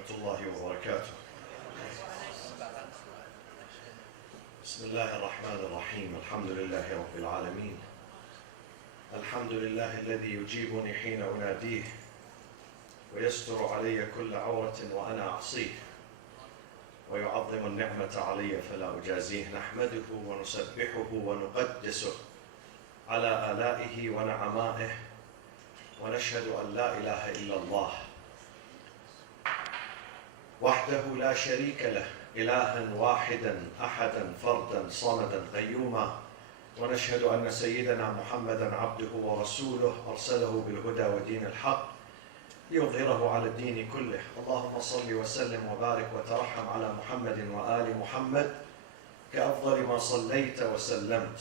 ورحمة الله وبركاته. بسم الله الرحمن الرحيم. الحمد لله رب العالمين. الحمد لله الذي يجيبني حين أناديه ويستر علي كل عورة وأنا أعصيه ويعظم النعمة علي فلا أجازيه. نحمده ونسبحه ونقدسه على آلائه ونعمائه ونشهد أن لا إله إلا الله وحده لا شريك له إلها واحدا أحدا فردا صمدا قيوما. ونشهد أن سيدنا محمدا عبده ورسوله أرسله بالهدى ودين الحق ليظهره على الدين كله. اللهم صل وسلم وبارك وترحم على محمد وآل محمد كأفضل ما صليت وسلمت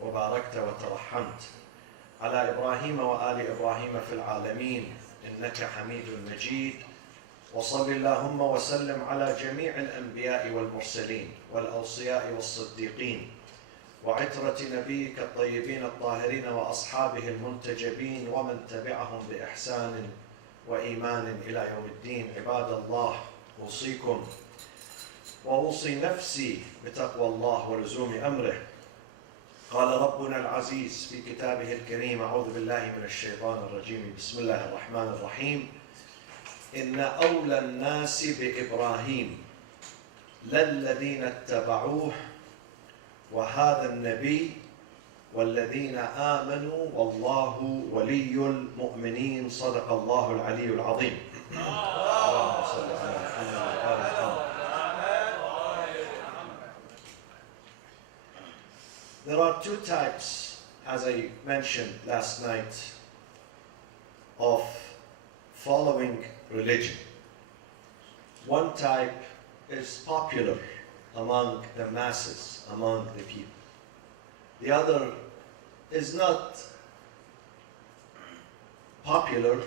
وباركت وترحمت على إبراهيم وآل إبراهيم في العالمين إنك حميد مجيد. وصل اللهم وسلم على جميع الأنبياء والمرسلين والأوصياء والصديقين وعترة نبيك الطيبين الطاهرين وأصحابه المنتجبين ومن تبعهم بإحسان وإيمان إلى يوم الدين. عباد الله، أوصيكم وأوصي نفسي بتقوى الله ولزوم أمره. قال ربنا العزيز في كتابه الكريم: أعوذ بالله من الشيطان الرجيم، بسم الله الرحمن الرحيم. إن أولى الناس بإبراهيم للذين اتبعوه وهذا النبي والذين آمنوا والله ولي المؤمنين. صدق الله العلي العظيم. اللهم صل على محمد وآل محمد. There are two types, as I mentioned last night, of following religion. One type is popular among the masses, among the people. The other is not popular,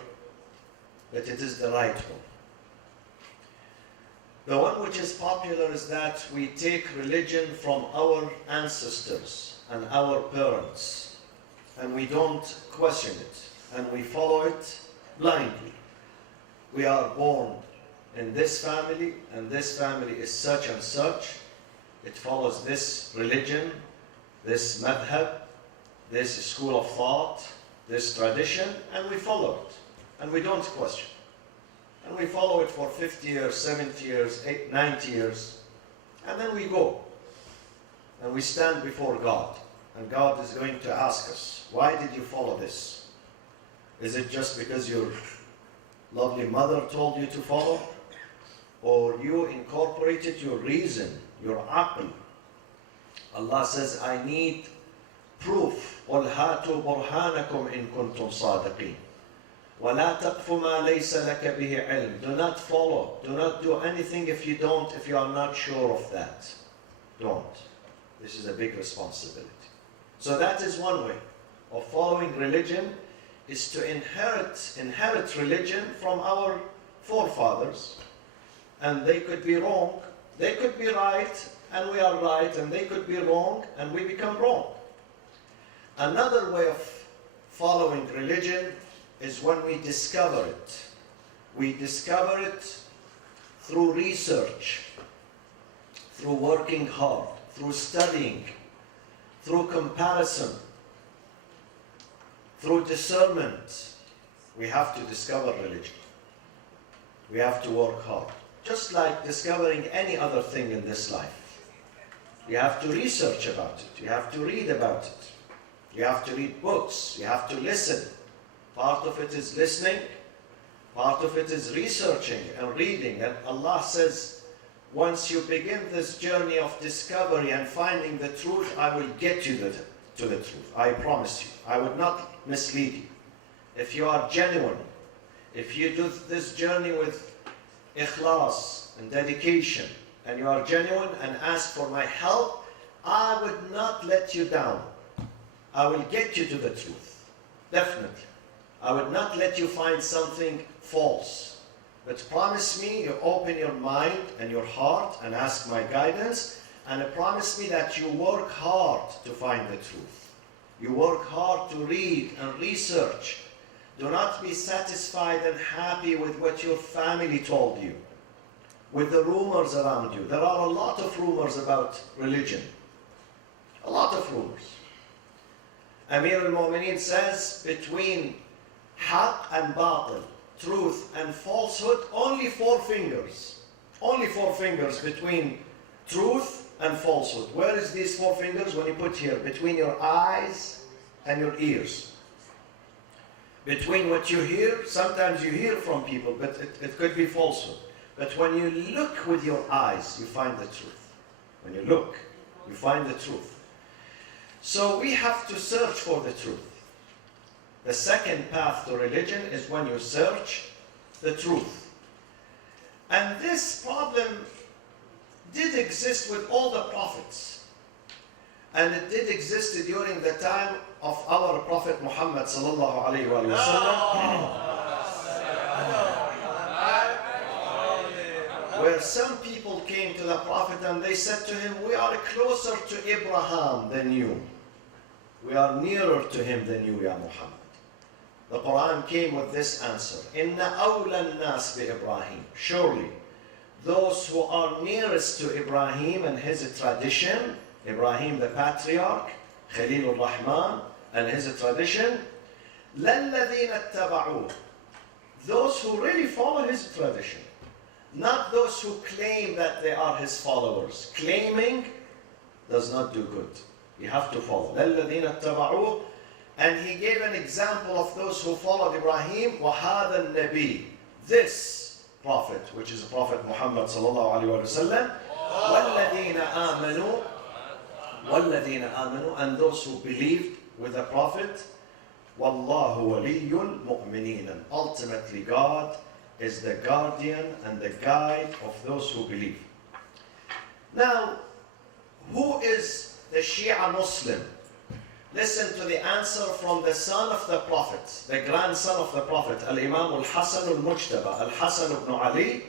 but it is the right one. The one which is popular is that we take religion from our ancestors and our parents, and we don't question it, and we follow it blindly. We are born in this family, and this family is such and such. It follows this religion, this madhab, this school of thought, this tradition, and we follow it. And we don't question. And we follow it for 50 years, 70 years, 90 years, and then we go. And we stand before God. And God is going to ask us, why did you follow this? Is it just because your lovely mother told you to follow? Or you incorporated your reason, your aql? Allah says, I need proof. قُلْ هَاتُوا بُرْهَانَكُمْ إِن كُنْتُمْ صَادِقِينَ وَلَا تَقْفُ مَا لَيْسَ لَكَ بِهِ عِلْمٍ. Do not follow, do not do anything if you are not sure of that. Don't. This is a big responsibility. So that is one way of following religion, is to inherit religion from our forefathers. And they could be wrong, they could be right, and we are right, and they could be wrong, and we become wrong. Another way of following religion is when we discover it. We discover it through research, through working hard, through studying, through comparison, through discernment. We have to discover religion. We have to work hard. Just like discovering any other thing in this life. You have to research about it. You have to read about it. You have to read books. You have to listen. Part of it is listening. Part of it is researching and reading. And Allah says, once you begin this journey of discovery and finding the truth, I will get you to the truth. I promise you. I would not mislead you. If you are genuine, if you do this journey with ikhlas and dedication, and you are genuine and ask for my help, I would not let you down. I will get you to the truth. Definitely. I would not let you find something false. But promise me you open your mind and your heart and ask my guidance, and promise me that you work hard to find the truth. You work hard to read and research. Do not be satisfied and happy with what your family told you. with the rumors around you. There are a lot of rumors about religion. A lot of rumors. Amir al-Mu'mineen says between haqq and batil, truth and falsehood, only 4 fingers. Only 4 fingers between truth and falsehood. Where is these 4 fingers? When you put here, between your eyes and your ears. Between what you hear, sometimes you hear from people, but it could be falsehood. But when you look with your eyes, you find the truth. When you look, you find the truth. So we have to search for the truth. The second path to religion is when you search the truth. And this problem did exist with all the prophets. And it did exist during the time of our Prophet Muhammad sallallahu alayhi wa sallam, where some people came to the Prophet and they said to him, we are closer to Abraham than you. We are nearer to him than you, Ya Muhammad. The Quran came with this answer. Inna awla nas bi Ibrahim. Surely, those who are nearest to Ibrahim and his tradition, Ibrahim the patriarch, Khalil al-Rahman, and his tradition, لَلَّذِينَ اتَّبَعُوهُ. Those who really follow his tradition. Not those who claim that they are his followers. Claiming does not do good. You have to follow. لَلَّذِينَ اتَّبَعُوهُ. And he gave an example of those who followed Ibrahim. وَهَذَا النَّبِي. This prophet, which is the Prophet Muhammad sallallahu alaihi wasallam. وَالَّذِينَ آمَنُوا. And those who believed with the Prophet. وَاللَّهُ وَلِيُّ الْمُؤْمِنِينَ. And ultimately God is the guardian and the guide of those who believe. Now, who is the Shia Muslim? Listen to the answer from the son of the Prophet, the grandson of the Prophet, Al-Imam Al-Hasan Al-Mujtaba. Al-Hasan ibn Ali,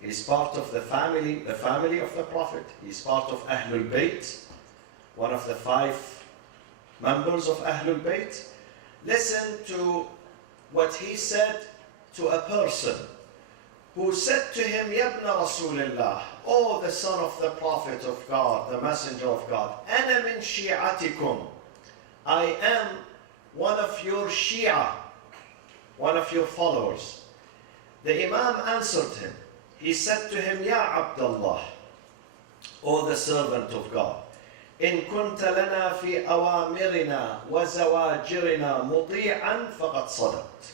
he's part of the family of the Prophet. He's part of Ahlul Bayt, one of the 5 members of Ahlul Bayt. Listen to what he said to a person who said to him, Yabna Rasulullah, oh the son of the Prophet of God, the messenger of God, Ana min shi'atikum. I am one of your Shia, one of your followers. The Imam answered him. He said to him, Ya Abdullah, O the servant of God, In kunta lana fi awamirina wa zawajirina muti'an faqad sadaqt.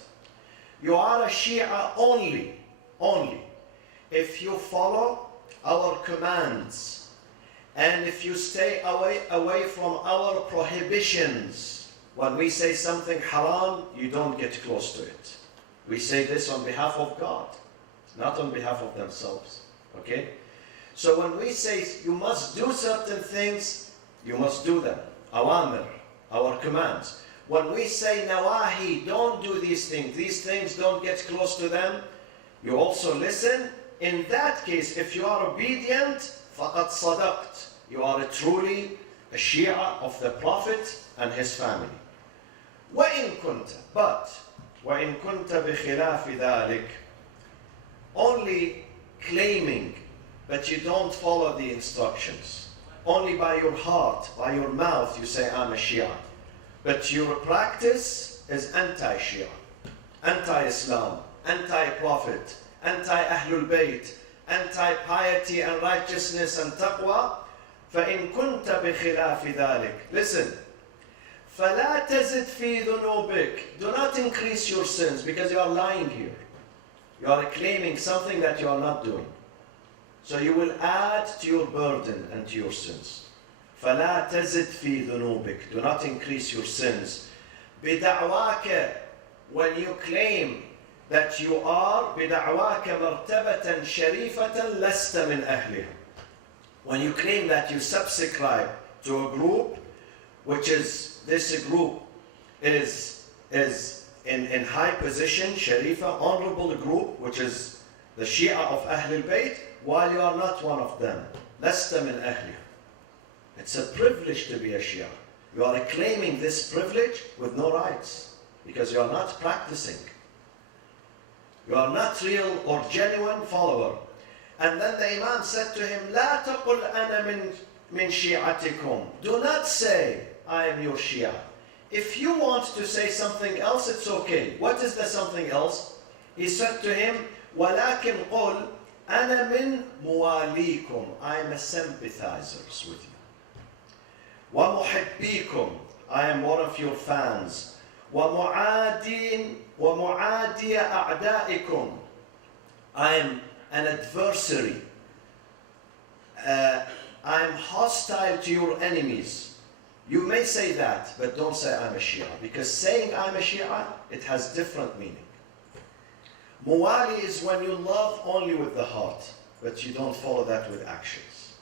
You are a Shia only if you follow our commands. And if you stay away from our prohibitions. When we say something haram, you don't get close to it. We say this on behalf of God, not on behalf of themselves. Okay? So when we say you must do certain things, you must do them. Awamir, our commands. When we say nawahi, don't do these things don't get close to them, you also listen. In that case, if you are obedient, فَقَدْ صَدَقْتَ. You are truly a Shia of the Prophet and his family. وَإِن كُنْتَ. But, وَإِن كُنْتَ بِخِلَافِ ذَلِكَ. Only claiming, but you don't follow the instructions. Only by your heart, by your mouth, you say, I'm a Shia. But your practice is anti-Shia, anti-Islam, anti-Prophet, anti-Ahlul Bayt, anti-piety and righteousness and taqwa. فَإِن كُنْتَ بِخِلَافِ ذَلِكَ. Listen. فَلَا تَزِدْ فِي ذُنُوبِكَ. Do not increase your sins because you are lying here. You are claiming something that you are not doing. So you will add to your burden and to your sins. فَلَا تَزِدْ فِي ذُنُوبِكَ. Do not increase your sins. بِدَعْوَاكَ. When you claim that you are بِدَعْوَاكَ مَرْتَبَةً شَرِيفَةً لَسْتَ مِنْ أَهْلِهِ. When you claim that you subscribe to a group, which is, this group is in high position, Sharifa, honorable group, which is the Shia of Ahlul Bayt, while you are not one of them. لَسْتَ مِنْ أَهْلِهِ. It's a privilege to be a Shia. You are claiming this privilege with no rights, because you are not practicing. You are not real or genuine follower. And then the Imam said to him, لا تقل أنا من شيعتكم. Do not say, I am your Shia. If you want to say something else, it's okay. What is the something else? He said to him, ولكن قل أنا من مواليكم. I am a sympathizer with you. ومحبيكم. I am one of your fans. ومعادي أعدائكم. I am an adversary. I am hostile to your enemies. You may say that, but don't say I'm a Shia, because saying I'm a Shia, it has different meaning. Muwali is when you love only with the heart, but you don't follow that with actions.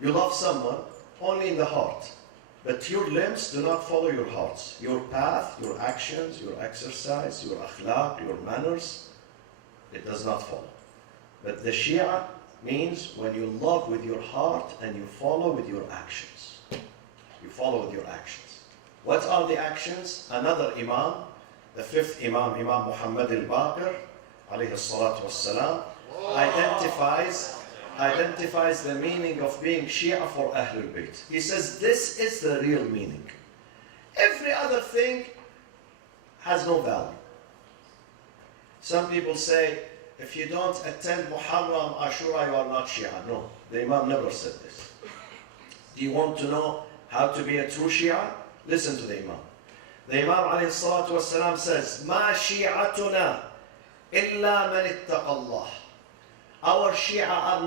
You love someone only in the heart, but your limbs do not follow your hearts. Your path, your actions, your exercise, your akhlaq, your manners, it does not follow. But the Shia means when you love with your heart and you follow with your actions. You follow with your actions. What are the actions? Another Imam, the fifth Imam, Imam Muhammad al-Baqir, alayhi salatu wassalam, identifies the meaning of being Shia for Ahlul Bayt. He says this is the real meaning. Every other thing has no value. Some people say, if you don't attend Muharram, Ashura, you are not Shia. No, the Imam never said this. Do you want to know how to be a true Shia? Listen to the Imam. The Imam alayhi salatu wasalam says, Ma shi'atuna illa man ittaqa Allah. Our Shia are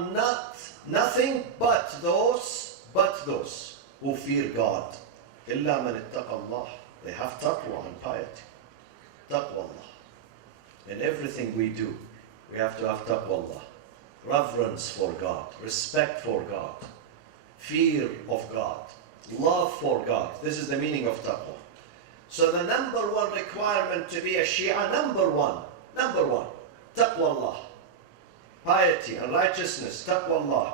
nothing but those who fear God. Illa man ittaqa Allah. They have taqwa and piety. Taqwa Allah. In everything we do, we have to have taqwa Allah. Reverence for God, respect for God, fear of God, love for God. This is the meaning of taqwa. So the number one requirement to be a Shia, number one, taqwa Allah. Piety and righteousness, taqwa Allah.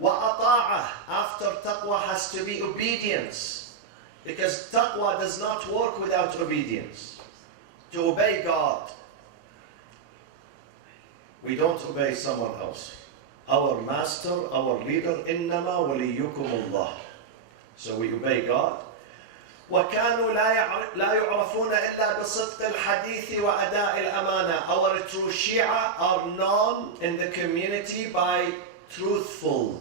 Wa after taqwa has to be obedience. Because taqwa does not work without obedience. To obey God. We don't obey someone else. Our master, our leader, إِنَّمَا وَلِيُّكُمُ اللَّهِ. So we obey God. وَكَانُوا لَا يُعْرَفُونَ إِلَّا بِصِدْقِ الْحَدِيثِ وَأَدَاءِ الْأَمَانَةِ. Our true Shia are known in the community by truthful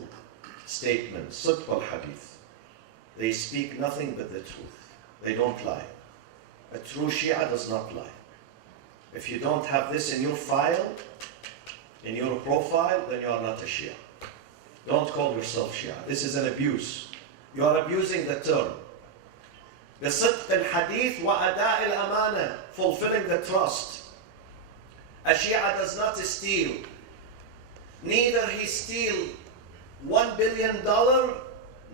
statements. صِدْقَ الْحَدِيثِ. They speak nothing but the truth. They don't lie. A true Shia does not lie. If you don't have this in your file, in your profile, then you are not a Shia. Don't call yourself Shia. This is an abuse. You are abusing the term. بصدق الحديث وأداء الأمانة, fulfilling the trust. A Shia does not steal. Neither he steal $1 billion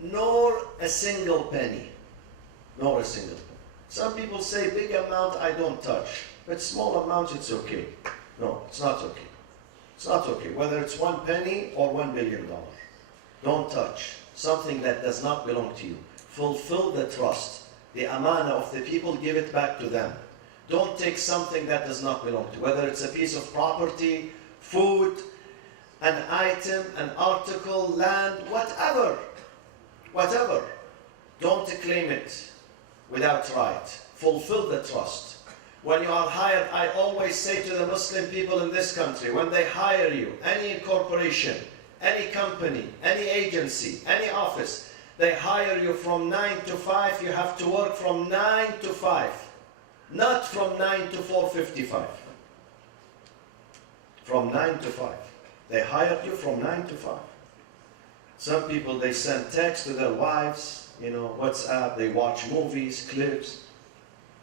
nor a single penny. Nor a single penny. Some people say big amount I don't touch, but small amount it's okay. No, it's not okay. It's not okay, whether it's 1 penny or $1 billion. Don't touch something that does not belong to you. Fulfill the trust. The amana of the people, give it back to them. Don't take something that does not belong to you. Whether it's a piece of property, food, an item, an article, land, whatever. Don't claim it without right. Fulfill the trust. When you are hired, I always say to the Muslim people in this country, when they hire you, any corporation, any company, any agency, any office, they hire you from 9 to 5, you have to work from 9 to 5, not from 9 to 4:55. From 9 to 5. They hired you from 9 to 5. Some people, they send texts to their wives, WhatsApp, they watch movies, clips.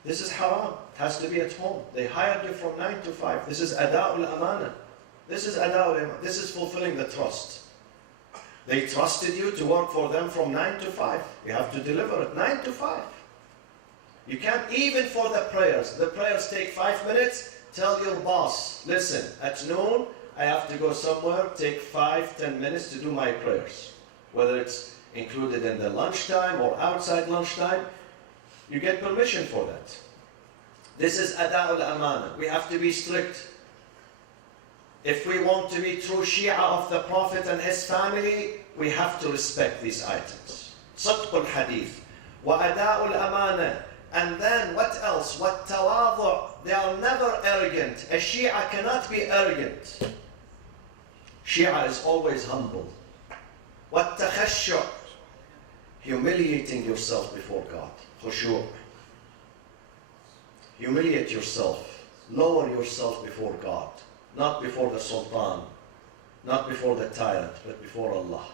This is haram. It has to be at home. They hired you from 9 to 5. This is ada'ul amana. This is fulfilling the trust. They trusted you to work for them from 9 to 5. You have to deliver it 9 to 5. You can't, even for the prayers. The prayers take 5 minutes. Tell your boss, listen, at noon, I have to go somewhere, take 5-10 minutes to do my prayers. Whether it's included in the lunchtime or outside lunchtime, you get permission for that. This is ada'ul amana. We have to be strict. If we want to be true Shia of the Prophet and his family, we have to respect these items. صدق الحديث وأداء الأمانة. And then what else? والتواضع. They are never arrogant. A Shia cannot be arrogant. Shia is always humble. والتخشع. Humiliating yourself before God. خشوع. Humiliate yourself. Lower yourself before God. Not before the Sultan. Not before the tyrant, but before Allah.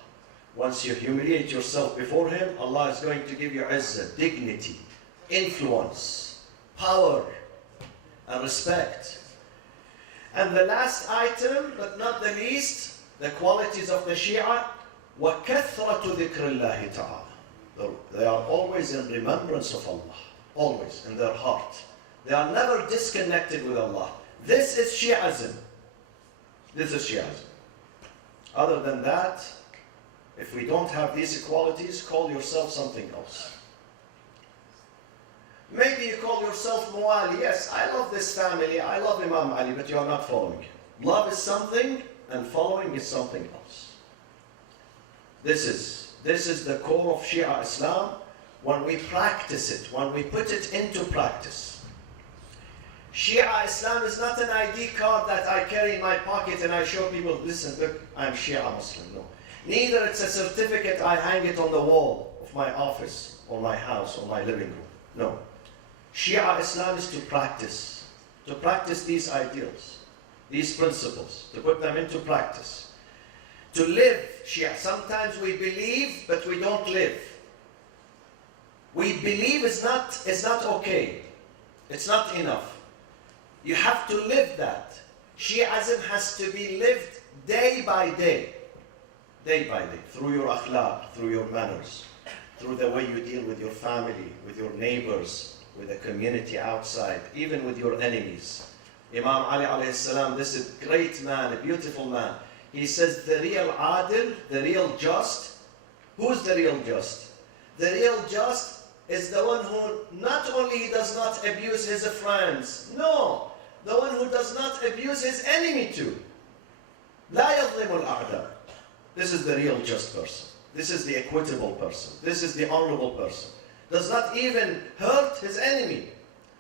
Once you humiliate yourself before Him, Allah is going to give you izzah, dignity, influence, power, and respect. And the last item, but not the least, the qualities of the Shia, وَكَثْرَةُ ذِكْرِ اللَّهِ تَعَالَى. They are always in remembrance of Allah, always in their heart. They are never disconnected with Allah. This is Shi'ism. This is Shi'ism. Other than that, if we don't have these qualities, call yourself something else. Maybe you call yourself Muwali. Yes, I love this family, I love Imam Ali, but you are not following him. Love is something, and following is something else. This is the core of Shia Islam when we practice it, when we put it into practice. Shia Islam is not an ID card that I carry in my pocket and I show people, listen, look, I'm Shia Muslim. No. Neither it's a certificate I hang it on the wall of my office, or my house, or my living room. No. Shia Islam is to practice these ideals, these principles, to put them into practice. To live Shia. Sometimes we believe, but we don't live. We believe is not okay. It's not enough. You have to live that. Shi'ism has to be lived day by day. Day by day. Through your akhlaq, through your manners, through the way you deal with your family, with your neighbors, with the community outside, even with your enemies. Imam Ali alayhi salam, this is a great man, a beautiful man. He says the real adil, the real just. Who's the real just? The real just is the one who not only he does not abuse his friends, no, the one who does not abuse his enemy too. لا يظلم الأعداء. This is the real just person. This is the equitable person. This is the honorable person. Does not even hurt his enemy.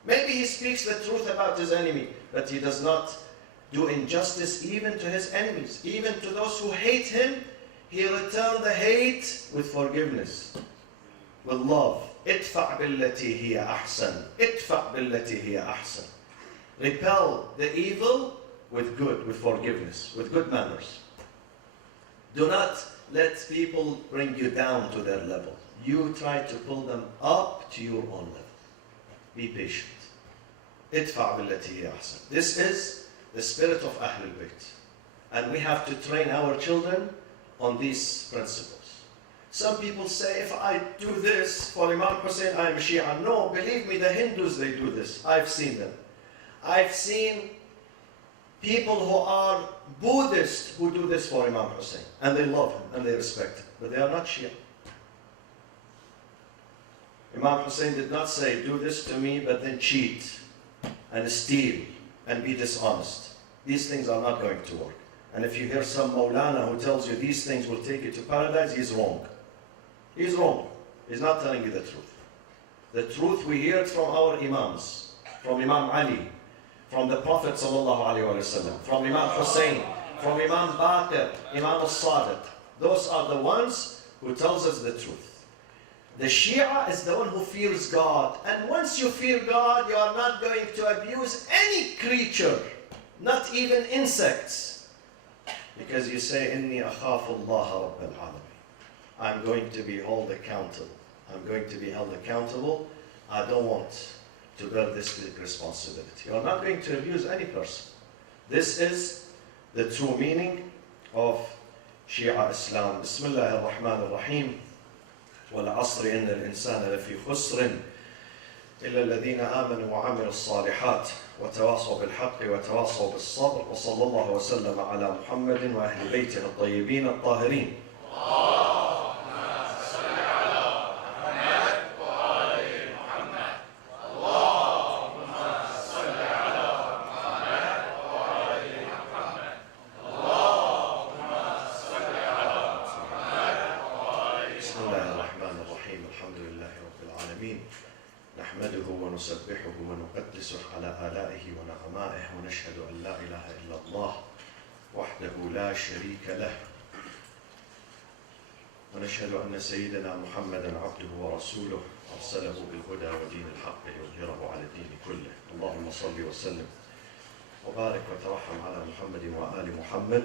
Maybe he speaks the truth about his enemy, but he does not do injustice even to his enemies. Even to those who hate him, he returns the hate with forgiveness, with love. ادفع بالتي هي أحسن. ادفع بالتي هي أحسن. Repel the evil with good, with forgiveness, with good manners. Do not let people bring you down to their level. You try to pull them up to your own level. Be patient. ادفع بالتي هي أحسن. This is the spirit of Ahlul Bayt. And we have to train our children on these principles. Some people say, if I do this for Imam Hussein, I am Shia. No, believe me, the Hindus, they do this. I've seen them. I've seen people who are Buddhists who do this for Imam Hussein. And they love him and they respect him. But they are not Shia. Imam Hussein did not say, do this to me, but then cheat and steal and be dishonest. These things are not going to work. And if you hear some Maulana who tells you these things will take you to paradise, he's wrong. He's wrong. He's not telling you the truth. The truth we hear it from our Imams, from Imam Ali, from the Prophet ﷺ, from Imam Hussein, from Imam Baqir, Imam al-Sadiq. Those are the ones who tells us the truth. The Shia is the one who fears God. And once you fear God, you are not going to abuse any creature, not even insects. Because you say, إِنِّي أَخَافُ اللَّهَ رَبَّ الْعَالَمِينَ. I'm going to be held accountable. I'm going to be held accountable. I don't want to bear this big responsibility. You're not going to abuse any person. This is the true meaning of Shia Islam. Bismillah ar-Rahman ar-Rahim. وَالْعَصْرِ إِنَّ الْإِنسَانَ لَفِي خُسْرٍ إِلَّا الَّذِينَ آمَنُوا وَعَمِلُوا الصَّالِحَاتِ وتواصوا بالحق وتواصوا بالصبر وصلى الله وسلم على محمد وأهل بيته الطيبين الطاهرين. العالمين نحمده ونسبحه ونقدسه على آلائه ونعمائه ونشهد أن لا إله إلا الله وحده لا شريك له ونشهد أن سيدنا محمدا عبده ورسوله أرسله بالهدى ودين الحق ليظهره على الدين كله. اللهم صل وسلم وبارك وترحم على محمد وآل محمد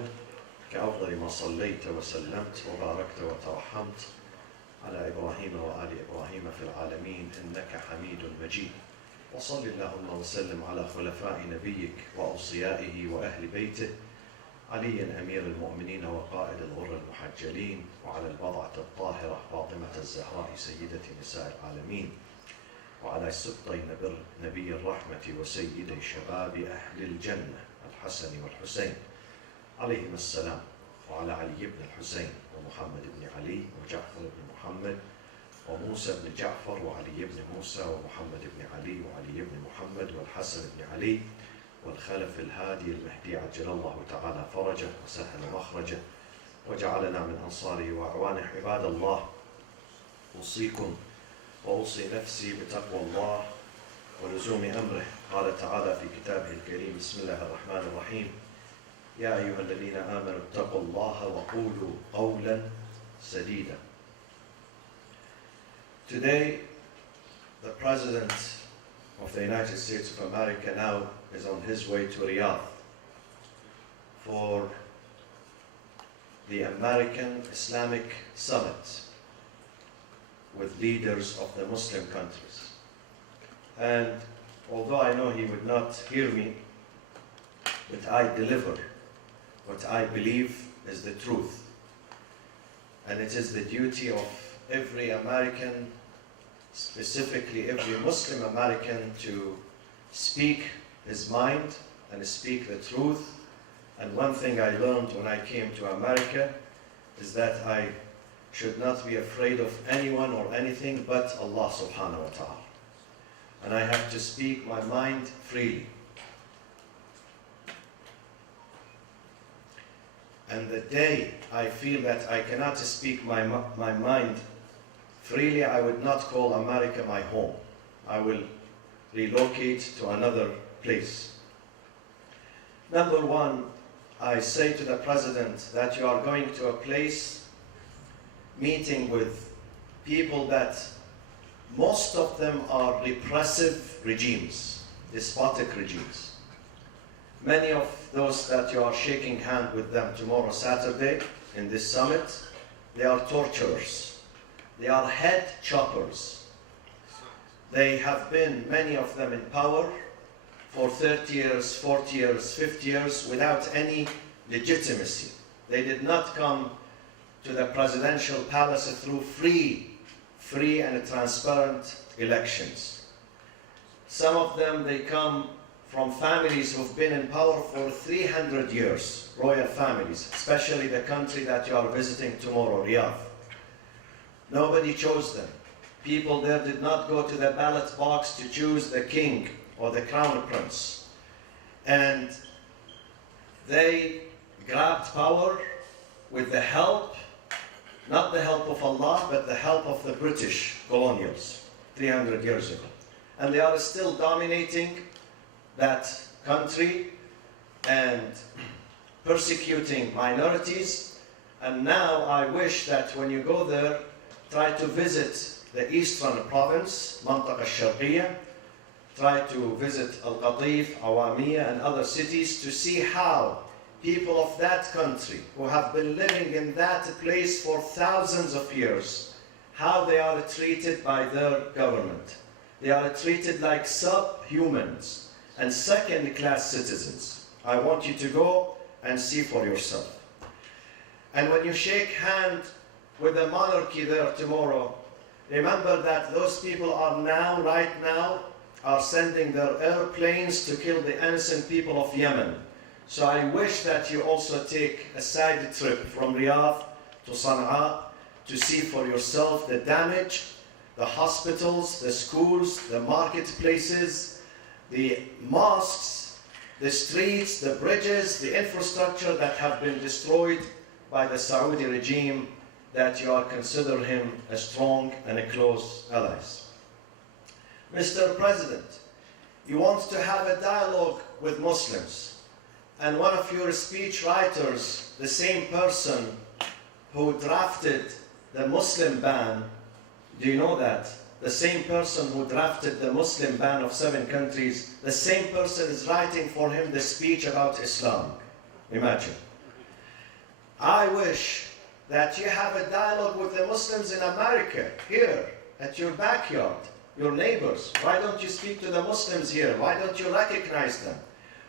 كأفضل ما صليت وسلمت وباركت وترحمت على إبراهيم وآل إبراهيم في العالمين إنك حميد مجيد. وصل اللهم وسلم على خلفاء نبيك وأوصيائه وأهل بيته علي أمير المؤمنين وقائد الغر المحجلين وعلى البضعة الطاهرة فاطمة الزهراء سيدة نساء العالمين وعلى سبطي نبي الرحمة وسيدي شباب أهل الجنة الحسن والحسين عليهما السلام وعلى علي بن الحسين ومحمد بن علي وجعفر بن محمد وموسى بن جعفر وعلي بن موسى ومحمد بن علي وعلي بن محمد والحسن بن علي والخلف الهادي المهدي عجل الله تعالى فرجه وسهل مخرجه وجعلنا من أنصاره وأعوانه. عباد الله، أوصيكم وأوصي نفسي بتقوى الله ولزوم أمره. قال تعالى في كتابه الكريم: بسم الله الرحمن الرحيم: يا أيها الذين آمنوا اتقوا الله وقولوا قولا سديدا. Today, the President of the United States of America now is on his way to Riyadh for the American Islamic Summit with leaders of the Muslim countries. And although I know he would not hear me, but I deliver what I believe is the truth. And it is the duty of every American, specifically every Muslim American, to speak his mind and speak the truth. And one thing I learned when I came to America is that I should not be afraid of anyone or anything but Allah subhanahu wa ta'ala. And I have to speak my mind freely. And the day I feel that I cannot speak my mind freely, I would not call America my home. I will relocate to another place. Number one, I say to the President that you are going to a place meeting with people that most of them are repressive regimes, despotic regimes. Many of those that you are shaking hand with them tomorrow, Saturday, in this summit, they are torturers. They are head choppers. They have been, many of them, in power for 30 years, 40 years, 50 years without any legitimacy. They did not come to the presidential palace through free and transparent elections. Some of them, they come from families who've been in power for 300 years, royal families, especially the country that you are visiting tomorrow, Riyadh. Nobody chose them. People there did not go to the ballot box to choose the king or the crown prince. And they grabbed power with the help, not the help of Allah, but the help of the British colonials 300 years ago. And they are still dominating that country and persecuting minorities. And now I wish that when you go there, try to visit the eastern province, Mantaqa al-Sharqiyya, try to visit Al-Qatif, Awamiya and other cities to see how people of that country who have been living in that place for thousands of years, how they are treated by their government. They are treated like subhumans and second-class citizens. I want you to go and see for yourself. And when you shake hands with the monarchy there tomorrow, remember that those people are now, right now, are sending their airplanes to kill the innocent people of Yemen. So I wish that you also take a side trip from Riyadh to Sana'a to see for yourself the damage, the hospitals, the schools, the marketplaces, the mosques, the streets, the bridges, the infrastructure that have been destroyed by the Saudi regime that you are considering him a strong and a close allies. Mr. President, you want to have a dialogue with Muslims, and one of your speech writers, the same person who drafted the Muslim ban, do you know that? The same person who drafted the Muslim ban of 7 countries, the same person is writing for him the speech about Islam. Imagine. I wish that you have a dialogue with the Muslims in America, here, at your backyard, your neighbors. Why don't you speak to the Muslims here? Why don't you recognize them?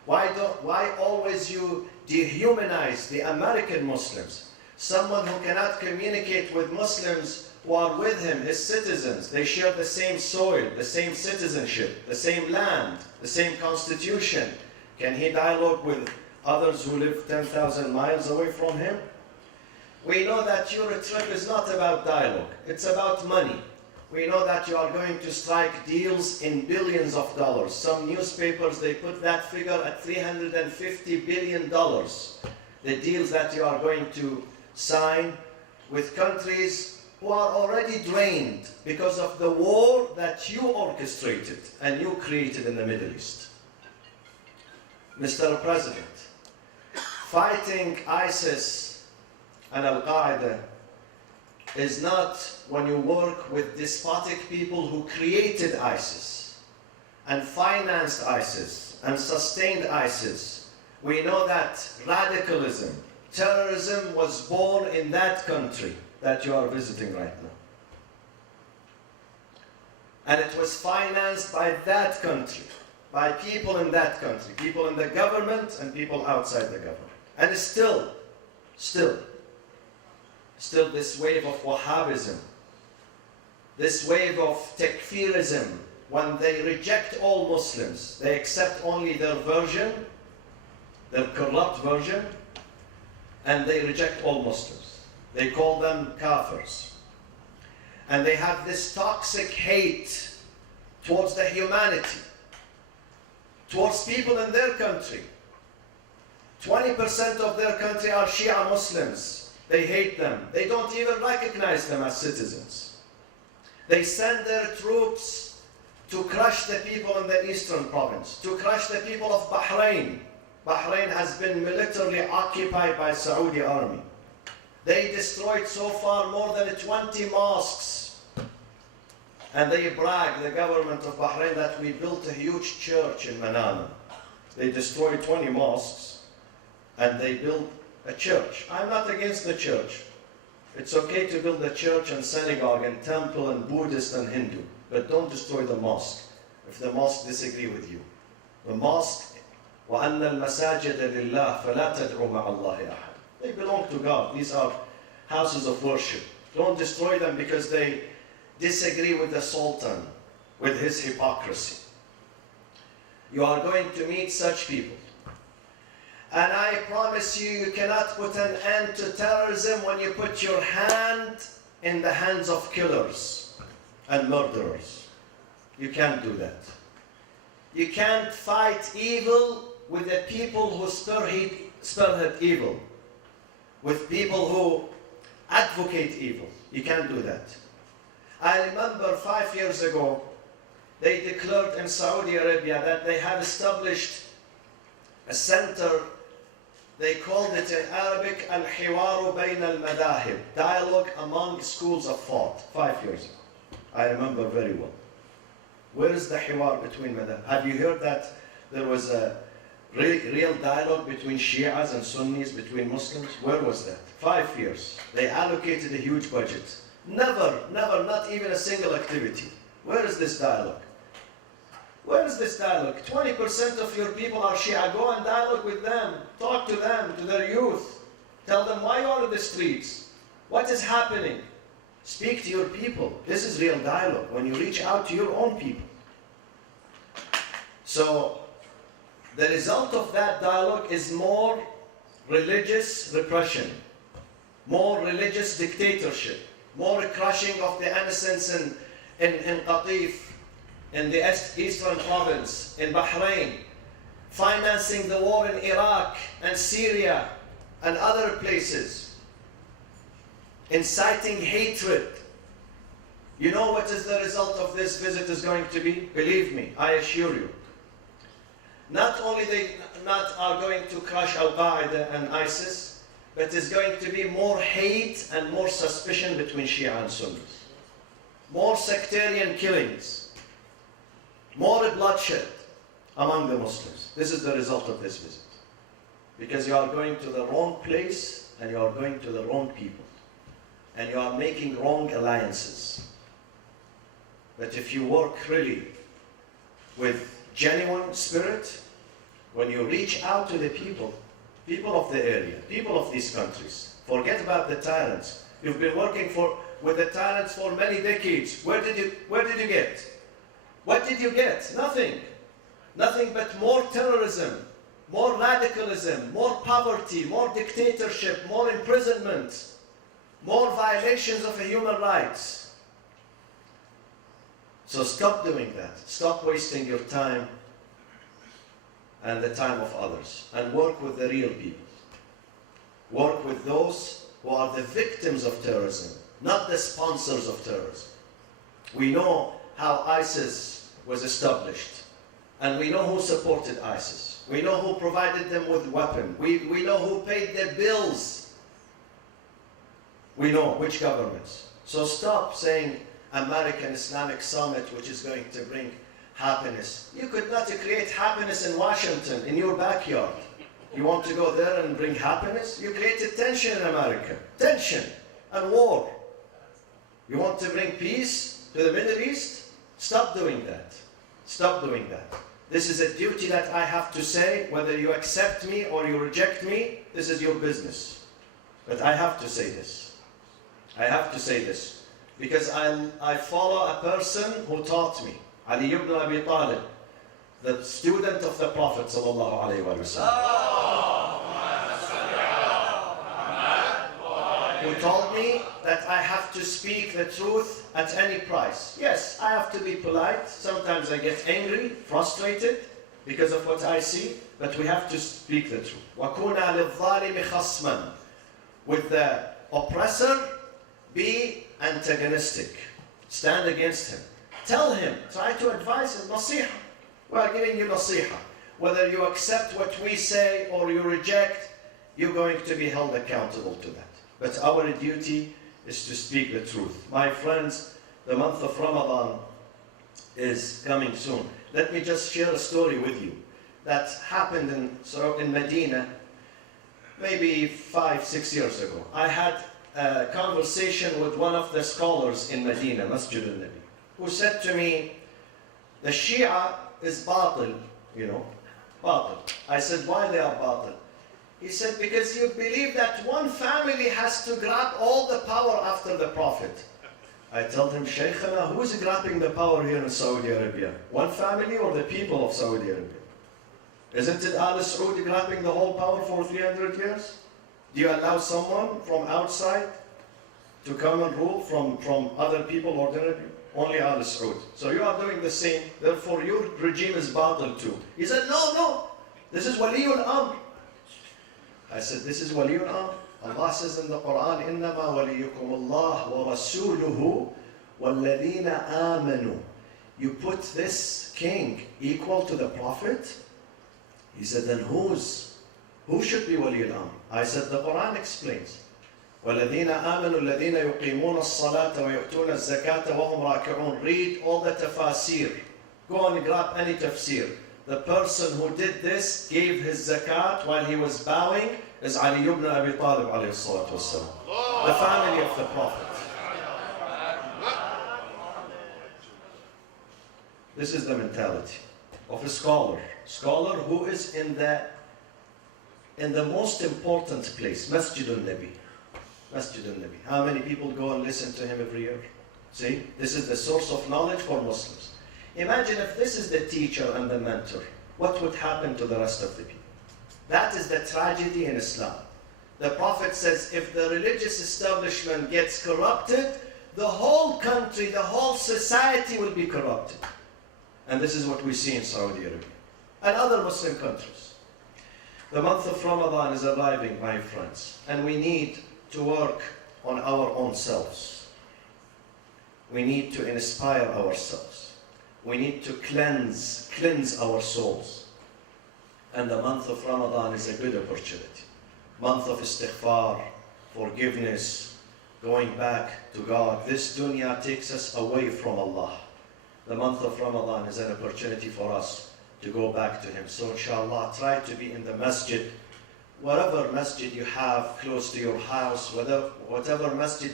Why always you dehumanize the American Muslims? Someone who cannot communicate with Muslims who are with him, his citizens. They share the same soil, the same citizenship, the same land, the same constitution. Can he dialogue with others who live 10,000 miles away from him? We know that your trip is not about dialogue, it's about money. We know that you are going to strike deals in billions of dollars. Some newspapers, they put that figure at $350 billion. The deals that you are going to sign with countries who are already drained because of the war that you orchestrated and you created in the Middle East. Mr. President, fighting ISIS and Al-Qaeda is not when you work with despotic people who created ISIS and financed ISIS and sustained ISIS. We know that radicalism, terrorism was born in that country that you are visiting right now. And it was financed by that country, by people in that country, people in the government and people outside the government. And still this wave of Wahhabism, this wave of takfirism, when they reject all Muslims, they accept only their version, their corrupt version, and they reject all Muslims. They call them kafirs. And they have this toxic hate towards the humanity, towards people in their country. 20% of their country are Shia Muslims. They hate them. They don't even recognize them as citizens. They send their troops to crush the people in the eastern province, to crush the people of Bahrain. Bahrain has been militarily occupied by Saudi army. They destroyed so far more than 20 mosques. And they brag, the government of Bahrain, that we built a huge church in Manama. They destroyed 20 mosques and they built a church. I'm not against the church. It's okay to build a church and synagogue and temple and Buddhist and Hindu, but don't destroy the mosque if the mosque disagree with you. The mosque, وَأَنَّ الْمَسَاجِدَ لِلَّهِ فَلَا تَدْعُوا مَعَ اللَّهِ أَحَدٍ. They belong to God. These are houses of worship. Don't destroy them because they disagree with the Sultan, with his hypocrisy. You are going to meet such people. And I promise you, you cannot put an end to terrorism when you put your hand in the hands of killers and murderers. You can't do that. You can't fight evil with the people who spearhead evil, with people who advocate evil. You can't do that. I remember 5 years ago, they declared in Saudi Arabia that they have established a center. They called it in Arabic, Al-Hiwaru Bayn al-Madahib, dialogue among schools of thought, 5 years ago. I remember very well. Where is the Hiwar between madahib? Have you heard that there was a real dialogue between Shias and Sunnis, between Muslims? Where was that? 5 years. They allocated a huge budget. Never, not even a single activity. Where is this dialogue? Where is this dialogue? 20% of your people are Shia. Go and dialogue with them. Talk to them, to their youth. Tell them why you are in the streets. What is happening? Speak to your people. This is real dialogue, when you reach out to your own people. So, the result of that dialogue is more religious repression, more religious dictatorship, more crushing of the innocents in Qatif, in the eastern province, in Bahrain, financing the war in Iraq and Syria and other places, inciting hatred. You know what is the result of this visit is going to be? Believe me, I assure you. Not only they not are going to crush Al-Qaeda and ISIS, but it's going to be more hate and more suspicion between Shia and Sunnis. More sectarian killings, more bloodshed among the Muslims. This is the result of this visit. Because you are going to the wrong place and you are going to the wrong people. And you are making wrong alliances. But if you work really with genuine spirit, when you reach out to the people of the area, people of these countries, forget about the tyrants. You've been working with the tyrants for many decades. Where did you get? What did you get? Nothing. Nothing but more terrorism, more radicalism, more poverty, more dictatorship, more imprisonment, more violations of human rights. So stop doing that. Stop wasting your time and the time of others, and work with the real people. Work with those who are the victims of terrorism, not the sponsors of terrorism. We know how ISIS was established, and we know who supported ISIS. We know who provided them with weapons. We know who paid their bills. We know which governments. So stop saying American Islamic Summit, which is going to bring happiness. You could not create happiness in Washington, in your backyard. You want to go there and bring happiness? You created tension in America. Tension and war. You want to bring peace to the Middle East? Stop doing that. Stop doing that. This is a duty that I have to say, whether you accept me or you reject me, this is your business. But I have to say this. I have to say this. Because I follow a person who taught me. Ali ibn Abi Talib, the student of the Prophet sallallahu alaihi wasallam, who told me that I have to speak the truth at any price. Yes, I have to be polite. Sometimes I get angry, frustrated because of what I see, but we have to speak the truth. وَكُونَ لِلظَّالِمِ خَصْمًا. With the oppressor, be antagonistic. Stand against him. Tell him, try to advise him, nasiha. We are giving you nasiha. Whether you accept what we say or you reject, you're going to be held accountable to that. But our duty is to speak the truth. My friends, the month of Ramadan is coming soon. Let me just share a story with you that happened in Medina maybe 5-6 years ago. I had a conversation with one of the scholars in Medina, Masjid al-Nabi, who said to me, the Shia is batil, batil. I said, why they are batil? He said, because you believe that one family has to grab all the power after the Prophet. I told him, Shaykhana, who is grabbing the power here in Saudi Arabia? One family or the people of Saudi Arabia? Isn't it Al Saudi grabbing the whole power for 300 years? Do you allow someone from outside to come and rule from other people ordinarily? Only Al Saud. So you are doing the same, therefore your regime is batil too. He said, no, this is Waliul Amr. I said, this is Waliul Amr. Allah says in the Quran, إِنَّمَا وَلِيُّكُمُ اللَّهُ وَرَسُولُهُ وَالَّذِينَ آمَنُوا. You put this king equal to the Prophet? He said, then who should be Waliul Amr? I said, the Quran explains. وَالَّذِينَ آمَنُوا الَّذِينَ يُقِيمُونَ الصَّلَاةَ وَيُؤْتُونَ الزَّكَاةَ وَهُمْ رَاكِعُونَ. Read all the tafasir. Go and grab any tafsir. The person who did this, gave his zakat while he was bowing, is Ali ibn Abi Talib alayhi salatu wasalam, the family of the Prophet. This is the mentality of a scholar who is in the most important place, Masjid al-Nabi. Masjid al-Nabi. How many people go and listen to him every year? See, this is the source of knowledge for Muslims. Imagine if this is the teacher and the mentor, what would happen to the rest of the people? That is the tragedy in Islam. The Prophet says, if the religious establishment gets corrupted, the whole country, the whole society will be corrupted. And this is what we see in Saudi Arabia and other Muslim countries. The month of Ramadan is arriving, my friends, and we need to work on our own selves. we need to inspire ourselves. We need to cleanse our souls. And the month of Ramadan is a good opportunity. Month of istighfar, forgiveness, going back to God. This dunya takes us away from Allah. The month of Ramadan is an opportunity for us to go back to Him. So inshallah, try to be in the masjid. Whatever masjid you have close to your house, whatever masjid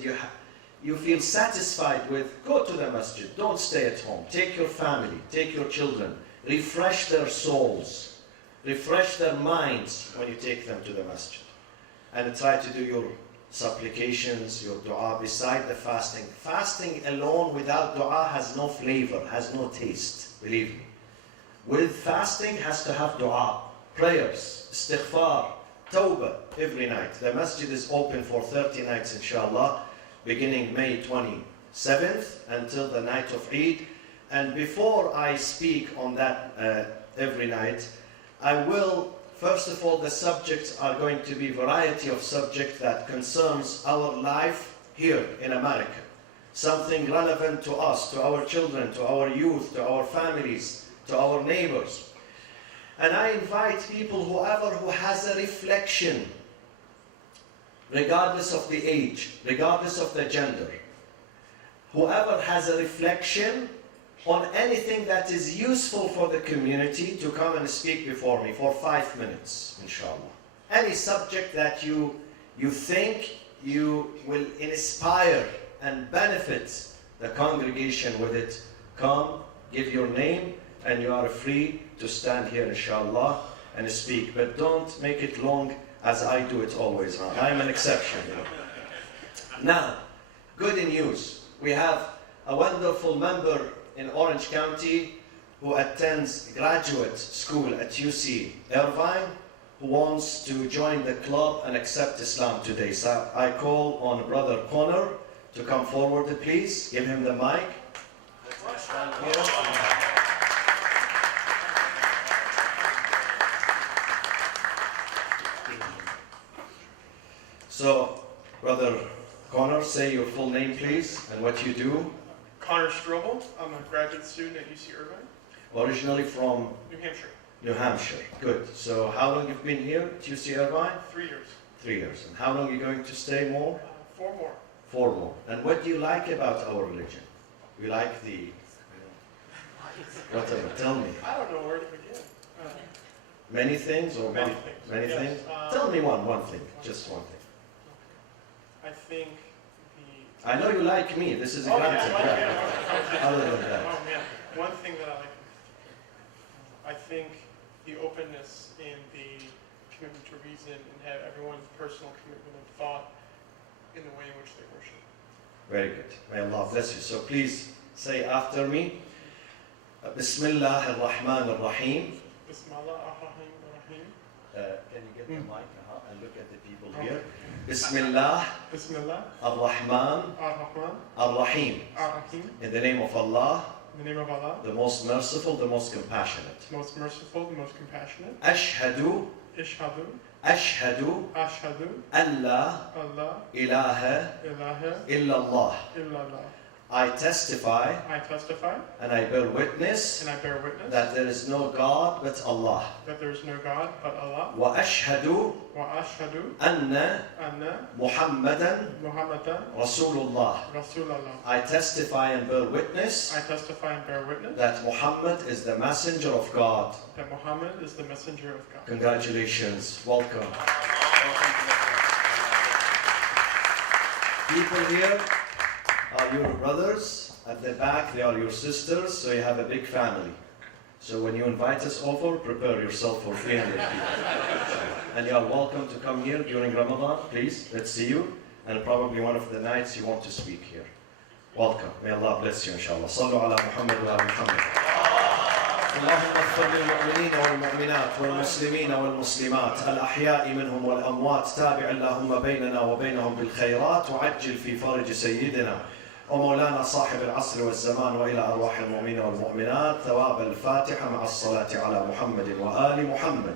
you feel satisfied with, go to the masjid. Don't stay at home. Take your family, take your children. Refresh their souls. Refresh their minds when you take them to the masjid. And try to do your supplications, your dua beside the fasting. Fasting alone without dua has no flavor, has no taste, believe me. With fasting has to have dua, prayers, istighfar, tawbah every night. The masjid is open for 30 nights inshallah, beginning May 27th until the night of Eid. And before I speak on that every night, I will, first of all, the subjects are going to be a variety of subjects that concerns our life here in America. Something relevant to us, to our children, to our youth, to our families, to our neighbors. And I invite people, whoever who has a reflection, regardless of the age, regardless of the gender, whoever has a reflection on anything that is useful for the community to come and speak before me for 5 minutes, inshallah. Any subject that you think you will inspire and benefit the congregation with it, come, give your name, and you are free to stand here, inshallah, and speak. But don't make it long as I do it always. I'm an exception. Now, good news. We have a wonderful member in Orange County who attends graduate school at UC Irvine, who wants to join the club and accept Islam today. So I call on Brother Connor to come forward, please. Give him the mic. Stand here. So, Brother Connor, say your full name, please, and what you do. Connor Strobel. I'm a graduate student at UC Irvine. Originally from? New Hampshire. New Hampshire. Good. So how long you've been here at UC Irvine? 3 years. 3 years. And how long are you going to stay more? 4 more. 4 more. And what do you like about our religion? You like the... Whatever. Tell me. I don't know where to begin. Many things or Many things. Many Yes. things? Tell me one thing. Just one thing. I think I know you like me. This is a granted. Other than that. Oh man, one thing that I like, I think the openness in the commitment to reason and have everyone's personal commitment and thought in the way in which they worship. Very good. May Allah bless you. So please say after me. Bismillah ar-Rahman ar-Rahim. Bismillah ar-Rahim ar-Rahim. Can you get the mic and look at the people here? Bismillah Bismillah ar-Rahman ar-Rahman ar-Rahim. ar-Rahim. In the name of Allah, In the name of Allah, the most merciful, the most compassionate. most merciful, the most compassionate. Ashhadu, Ishhadu, ashhadu, ashhadu, an la Allah, ilaha ilaha, illallah. illallah. I testify I testify and I bear witness and I bear witness that there is no God but Allah. that there is no God but Allah. Wa ashhadu Wa ashhadu anna anna Muhammadan Muhammadan Rasulullah. Rasulallah. I testify and bear witness I testify and bear witness that Muhammad is the messenger of God. that Muhammad is the messenger of God. Congratulations. Welcome. People here are your brothers. At the back, they are your sisters, so you have a big family. So when you invite us over, prepare yourself for 300 people. And you are welcome to come here during Ramadan, please. Let's see you. And probably one of the nights you want to speak here. Welcome. May Allah bless you, inshallah. Sallu ala Muhammad wa ala Muhammad. اللهم اغفر للمؤمنين والمؤمنات والمسلمين والمسلمات الأحياء منهم والأموات تابع اللهم بيننا وبينهم بالخيرات وعجل في فرج سيدنا ومولانا صاحب العصر والزمان وإلى أرواح المؤمنين والمؤمنات ثواب الفاتحة مع الصلاة على محمد وآل محمد.